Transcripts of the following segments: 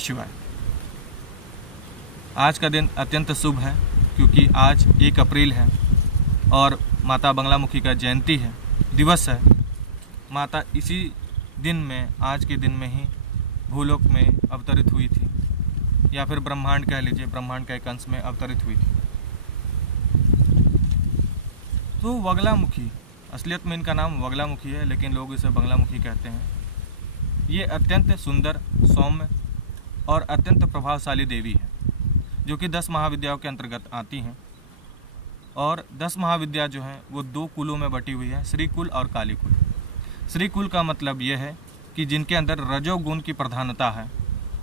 शिवाय। आज का दिन अत्यंत शुभ है क्योंकि आज 1 अप्रैल है और माता बगलामुखी का जयंती है, दिवस है। माता इसी दिन में, आज के दिन में ही भूलोक में अवतरित हुई थी, या फिर ब्रह्मांड कह लीजिए, ब्रह्मांड के एक अंश में अवतरित हुई थी। तो बगलामुखी, असलियत में इनका नाम बगलामुखी है, लेकिन लोग इसे बगलामुखी कहते हैं। ये अत्यंत सुंदर, सौम्य और अत्यंत प्रभावशाली देवी है, जो कि 10 महाविद्याओं के अंतर्गत आती हैं। और 10 महाविद्या जो हैं वो 2 कुलों में बटी हुई है, श्री कुल और काली कुल। श्री कुल का मतलब यह है कि जिनके अंदर रजोगुण की प्रधानता है,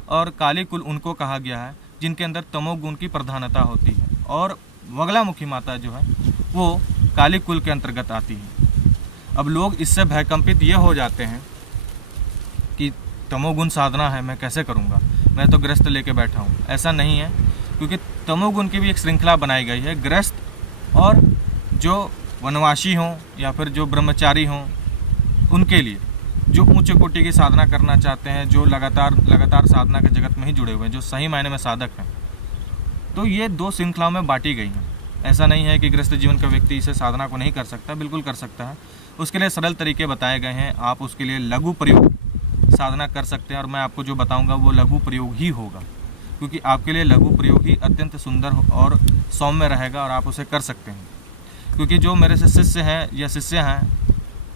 और काली कुल उनको कहा गया है जिनके अंदर तमोगुण की प्रधानता होती है। और बगलामुखी माता जो है वो काली कुल के अंतर्गत आती है। अब लोग इससे भयकंपित ये हो जाते हैं कि तमोगुण साधना है, मैं कैसे करूँगा, मैं तो गृहस्थ लेके बैठा हूँ। ऐसा नहीं है, क्योंकि तमोगुण की भी एक श्रृंखला बनाई गई है। गृहस्थ और जो वनवासी हों या फिर जो ब्रह्मचारी हों, उनके लिए, जो ऊंचे कोटि की साधना करना चाहते हैं, जो लगातार साधना के जगत में ही जुड़े हुए हैं, जो सही मायने में साधक हैं, तो ये 2 श्रृंखलाओं में बांटी गई हैं। ऐसा नहीं है कि गृहस्थ जीवन का व्यक्ति इसे साधना को नहीं कर सकता, बिल्कुल कर सकता है। उसके लिए सरल तरीके बताए गए हैं। आप उसके लिए लघु प्रयोग साधना कर सकते हैं, और मैं आपको जो बताऊंगा वो लघु प्रयोग ही होगा, क्योंकि आपके लिए लघु प्रयोग ही अत्यंत सुंदर और सौम्य रहेगा और आप उसे कर सकते हैं। क्योंकि जो मेरे से शिष्य हैं या शिष्य हैं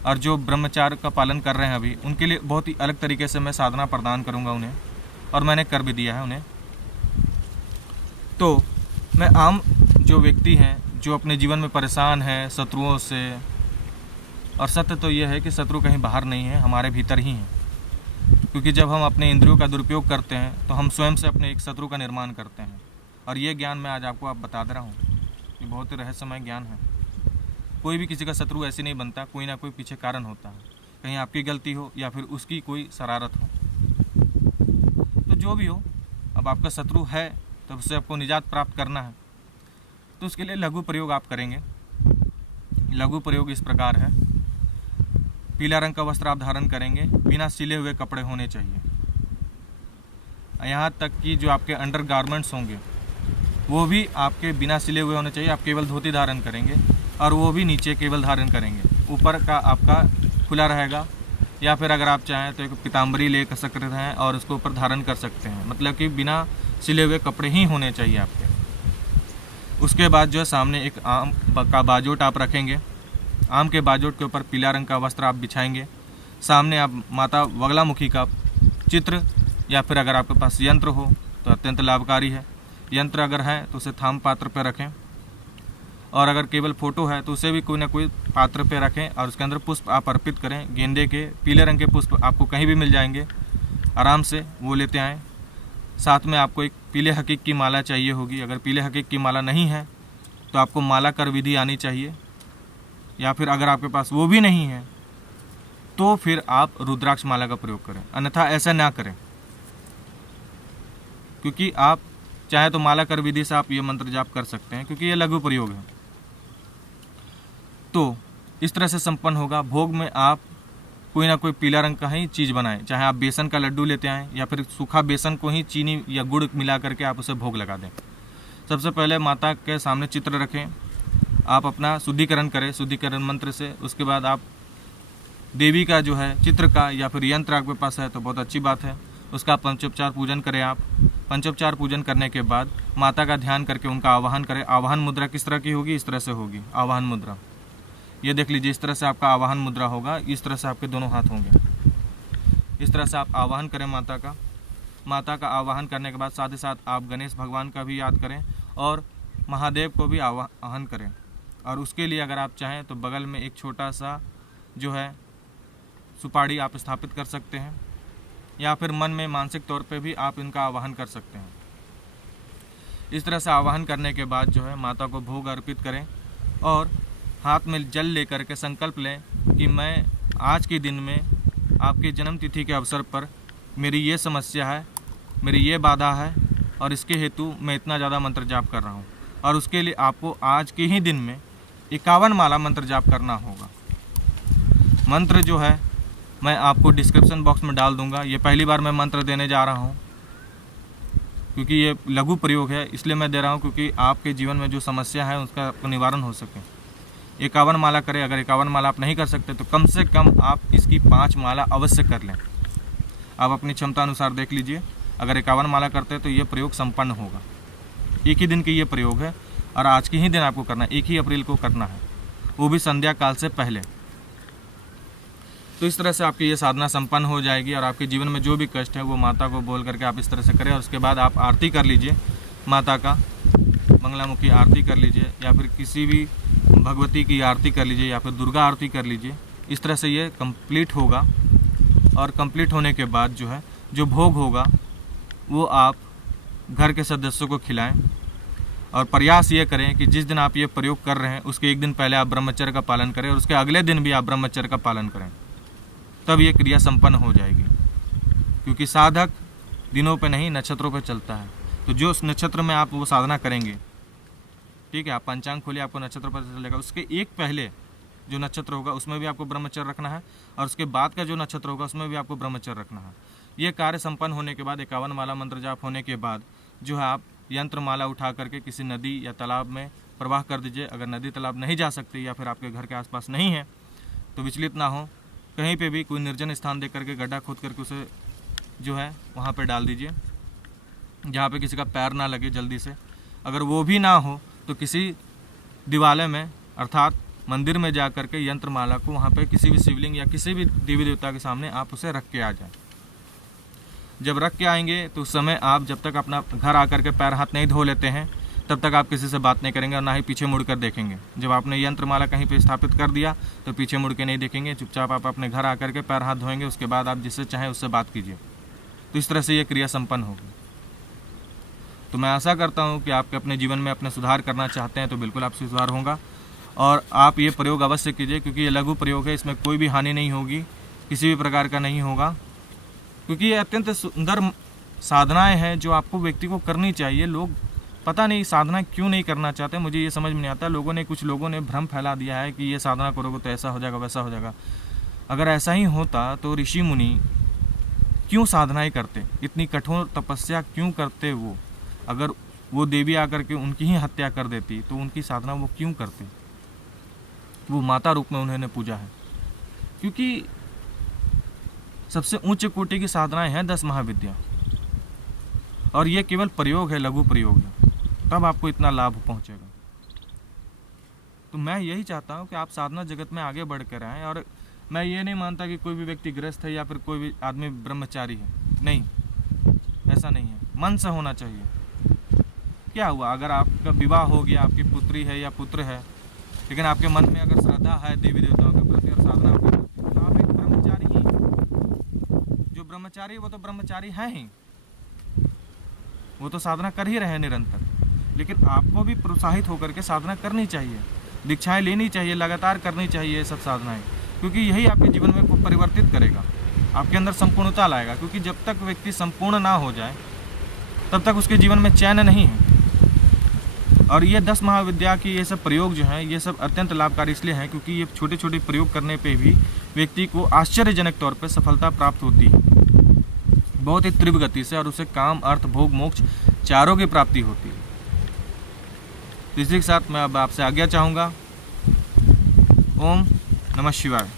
और जो ब्रह्मचार्य का पालन कर रहे हैं अभी, उनके लिए बहुत ही अलग तरीके से मैं साधना प्रदान करूंगा उन्हें, और मैंने कर भी दिया है उन्हें। तो मैं आम जो व्यक्ति हैं, जो अपने जीवन में परेशान हैं शत्रुओं से, और सत्य तो यह है कि शत्रु कहीं बाहर नहीं है, हमारे भीतर ही हैं। क्योंकि जब हम अपने इंद्रियों का दुरुपयोग करते हैं तो हम स्वयं से अपने एक शत्रु का निर्माण करते हैं। और ये ज्ञान मैं आज आपको बता दे रहा हूँ, ये बहुत ही रहस्यमय ज्ञान है। कोई भी किसी का शत्रु ऐसे नहीं बनता, कोई ना कोई पीछे कारण होता है, कहीं आपकी गलती हो या फिर उसकी कोई शरारत हो। तो जो भी हो, अब आपका शत्रु है तो उससे आपको निजात प्राप्त करना है, तो उसके लिए लघु प्रयोग आप करेंगे। लघु प्रयोग इस प्रकार है। पीला रंग का वस्त्र आप धारण करेंगे, बिना सिले हुए कपड़े होने चाहिए। यहाँ तक कि जो आपके अंडर गारमेंट्स होंगे वो भी आपके बिना सिले हुए होने चाहिए। आप केवल धोती धारण करेंगे और वो भी नीचे केवल धारण करेंगे, ऊपर का आपका खुला रहेगा। या फिर अगर आप चाहें तो एक पीताम्बरी ले सकते हैं और उसको ऊपर धारण कर सकते हैं, मतलब कि बिना सिले हुए कपड़े ही होने चाहिए आपके। उसके बाद जो है सामने एक आम का बाजोट आप रखेंगे। आम के बाजोट के ऊपर पीला रंग का वस्त्र आप बिछाएंगे। सामने आप माता बगलामुखी का चित्र या फिर अगर आपके पास यंत्र हो तो अत्यंत लाभकारी है। यंत्र अगर है तो उसे थाम पात्र पर रखें, और अगर केवल फोटो है तो उसे भी कोई ना कोई पात्र पे रखें और उसके अंदर पुष्प आप अर्पित करें। गेंदे के, पीले रंग के पुष्प आपको कहीं भी मिल जाएंगे, आराम से वो लेते आएँ। साथ में आपको एक पीले हकीक की माला चाहिए होगी। अगर पीले हकीक की माला नहीं है तो आपको माला कर विधि आनी चाहिए, या फिर अगर आपके पास वो भी नहीं है तो फिर आप रुद्राक्ष माला का प्रयोग करें, अन्यथा ऐसा ना करें। क्योंकि आप चाहे तो माला कर विधि से आप ये मंत्र जाप कर सकते हैं, क्योंकि ये लघु प्रयोग है। तो इस तरह से संपन्न होगा। भोग में आप कोई ना कोई पीला रंग का ही चीज़ बनाएं, चाहे आप बेसन का लड्डू लेते आएँ या फिर सूखा बेसन को ही चीनी या गुड़ मिला करके आप उसे भोग लगा दें। सबसे पहले माता के सामने चित्र रखें, आप अपना शुद्धिकरण करें शुद्धिकरण मंत्र से। उसके बाद आप देवी का जो है चित्र का या फिर यंत्र आपके पास है तो बहुत अच्छी बात है, उसका पंचोपचार पूजन करें आप। पंचोपचार पूजन करने के बाद माता का ध्यान करके उनका आवाहन करें। आवाहन मुद्रा किस तरह की होगी? इस तरह से होगी आवाहन मुद्रा। ये देख लीजिए, इस तरह से आपका आवाहन मुद्रा होगा। इस तरह से आपके दोनों हाथ होंगे। इस तरह से आप आवाहन करें माता का। माता का आवाहन करने के बाद साथ ही साथ आप गणेश भगवान का भी याद करें और महादेव को भी आवाहन करें। और उसके लिए अगर आप चाहें तो बगल में एक छोटा सा जो है सुपारी आप स्थापित कर सकते हैं, या फिर मन में मानसिक तौर पे भी आप इनका आवाहन कर सकते हैं। इस तरह से आवाहन करने के बाद जो है माता को भोग अर्पित करें और हाथ में जल लेकर के संकल्प लें कि मैं आज के दिन में आपके जन्म तिथि के अवसर पर मेरी ये समस्या है, मेरी ये बाधा है और इसके हेतु मैं इतना ज़्यादा मंत्र जाप कर रहा हूँ। और उसके लिए आपको आज के ही दिन में 51 माला मंत्र जाप करना होगा। मंत्र जो है मैं आपको डिस्क्रिप्शन बॉक्स में डाल दूंगा। ये पहली बार मैं मंत्र देने जा रहा हूँ, क्योंकि ये लघु प्रयोग है, इसलिए मैं दे रहा हूँ क्योंकि आपके जीवन में जो समस्या है उसका आपको निवारण हो सके। 51 माला करें। अगर 51 माला आप नहीं कर सकते तो कम से कम आप इसकी 5 माला अवश्य कर लें। आप अपनी क्षमता अनुसार देख लीजिए, अगर 51 माला करते हैं तो ये प्रयोग संपन्न होगा। एक ही दिन की ये प्रयोग है और आज के ही दिन आपको करना है, 1 ही अप्रैल को करना है, वो भी संध्या काल से पहले। तो इस तरह से आपकी ये साधना संपन्न हो जाएगी और आपके जीवन में जो भी कष्ट है वो माता को बोल करके आप इस तरह से करें। और उसके बाद आप आरती कर लीजिए, माता का मंगलामुखी आरती कर लीजिए, या फिर किसी भी भगवती की आरती कर लीजिए, या फिर दुर्गा आरती कर लीजिए। इस तरह से ये कंप्लीट होगा और कंप्लीट होने के बाद जो है जो भोग होगा वो आप घर के सदस्यों को खिलाएं। और प्रयास ये करें कि जिस दिन आप ये प्रयोग कर रहे हैं उसके एक दिन पहले आप ब्रह्मचर्य का पालन करें और उसके अगले दिन भी आप ब्रह्मचर्य का पालन करें, तब ये क्रिया संपन्न हो जाएगी। क्योंकि साधक दिनों पे नहीं नक्षत्रों पे चलता है। तो जो उस नक्षत्र में आप वो साधना करेंगे, ठीक है, आप पंचांग खोलिए, आपको नक्षत्र पर चलेगा। उसके एक पहले जो नक्षत्र होगा उसमें भी आपको ब्रह्मचर्य रखना है और उसके बाद का जो नक्षत्र होगा उसमें भी आपको ब्रह्मचर्य रखना है। ये कार्य संपन्न होने के बाद 51 माला मंत्र जाप होने के बाद जो है आप यंत्र माला उठा करके किसी नदी या तालाब में प्रवाह कर दीजिए। अगर नदी तालाब नहीं जा सकती या फिर आपके घर के आसपास नहीं है तो विचलित ना हो, कहीं पे भी कोई निर्जन स्थान दे करके गड्ढा खोद करके उसे जो है वहाँ पे डाल दीजिए जहाँ पे किसी का पैर ना लगे जल्दी से। अगर वो भी ना हो तो किसी दिवालय में अर्थात मंदिर में जा करके यंत्र माला को वहाँ पे किसी भी शिवलिंग या किसी भी देवी देवता के सामने आप उसे रख के आ जाएं। जब रख के आएंगे तो उस समय आप जब तक अपना घर आकर के पैर हाथ नहीं धो लेते हैं तब तक आप किसी से बात नहीं करेंगे और ना ही पीछे मुड़ कर देखेंगे। जब आपने यंत्र माला कहीं पे स्थापित कर दिया तो पीछे मुड़ के नहीं देखेंगे, चुपचाप आप अपने घर आकर के पैर हाथ धोएंगे। उसके बाद आप जिससे चाहें उससे बात कीजिए। तो इस तरह से ये क्रिया संपन्न होगी। तो मैं आशा करता हूँ कि आपके अपने जीवन में अपने सुधार करना चाहते हैं तो बिल्कुल आपसे सुधार होगा और आप ये प्रयोग अवश्य कीजिए, क्योंकि ये लघु प्रयोग है, इसमें कोई भी हानि नहीं होगी, किसी भी प्रकार का नहीं होगा। क्योंकि ये अत्यंत सुंदर साधनाएं हैं जो आपको व्यक्ति को करनी चाहिए। लोग पता नहीं साधना क्यों नहीं करना चाहते, मुझे ये समझ में नहीं आता। कुछ लोगों ने भ्रम फैला दिया है कि ये साधना करोगे तो ऐसा हो जाएगा वैसा हो जाएगा। अगर ऐसा ही होता तो ऋषि मुनि क्यों साधनाएं करते, इतनी कठोर तपस्या क्यों करते? वो अगर वो देवी आकर के उनकी ही हत्या कर देती तो उनकी साधना वो क्यों करते? वो माता रूप में उन्होंने पूजा है। क्योंकि सबसे उच्च कोटि की साधनाएं हैं 10 महाविद्या और ये केवल प्रयोग है, लघु प्रयोग है, तब आपको इतना लाभ पहुंचेगा। तो मैं यही चाहता हूं कि आप साधना जगत में आगे बढ़ कर आएँ। और मैं ये नहीं मानता कि कोई भी व्यक्ति ग्रस्त है या फिर कोई भी आदमी ब्रह्मचारी है, नहीं, ऐसा नहीं है। मन से होना चाहिए। क्या हुआ अगर आपका विवाह हो गया, आपकी पुत्री है या पुत्र है, लेकिन आपके मन में अगर श्रद्धा है देवी देवताओं के प्रति और साधना के प्रति, तो आप एक ब्रह्मचारी ही। जो ब्रह्मचारी वो तो ब्रह्मचारी है ही, वो तो साधना कर ही रहे हैं निरंतर। लेकिन आपको भी प्रोत्साहित होकर के साधना करनी चाहिए, दीक्षाएं लेनी चाहिए, लगातार करनी चाहिए ये सब साधनाएं, क्योंकि यही आपके जीवन में परिवर्तित करेगा, आपके अंदर संपूर्णता लाएगा। क्योंकि जब तक व्यक्ति संपूर्ण ना हो जाए तब तक उसके जीवन में चैन नहीं है। और ये 10 महाविद्या की ये सब प्रयोग जो हैं ये सब अत्यंत लाभकारी इसलिए हैं क्योंकि ये छोटे छोटे प्रयोग करने पे भी व्यक्ति को आश्चर्यजनक तौर पे सफलता प्राप्त होती है, बहुत ही तीव्र गति से, और उसे काम, अर्थ, भोग, मोक्ष चारों की प्राप्ति होती है। इसी के साथ मैं अब आपसे आज्ञा चाहूँगा। ओम नमः शिवाय।